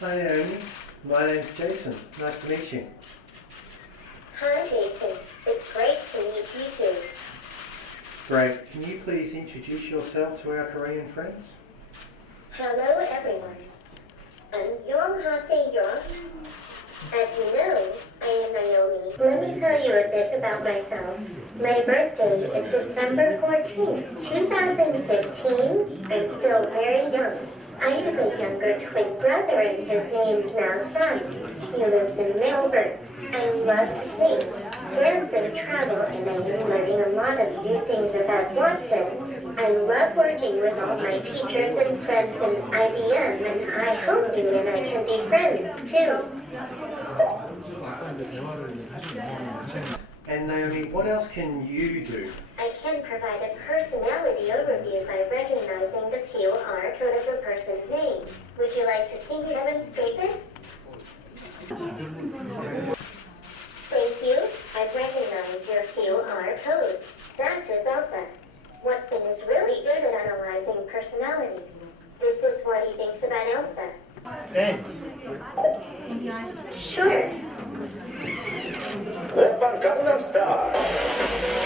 Hi Naomi, my name's Jason. Nice to meet you. Hi Jason, it's great to meet you too. Great. Can you please introduce yourself to our Korean friends? Hello everyone. 안녕하세요. As you know, I am Naomi. Let me tell you a bit about myself. My birthday is December 14th, 2015. I'm still very young. I have a younger twin brother and his name's now Sun. He lives in Melbourne. I love to sing, dance and travel, and I'm learning a lot of new things about Watson. I love working with all my teachers and friends in IBM, and I hope you and I can be friends too. And Naomi, what else can you do? I can provide a personality overview by recognizing the QR code of a person's name. Would you like to see me demonstrate this? Thank you. I've recognized your QR code. That is Elsa. Watson is really good at analyzing personalities. This is what he thinks about Elsa. Thanks. Sure. Oppa Gangnam Style.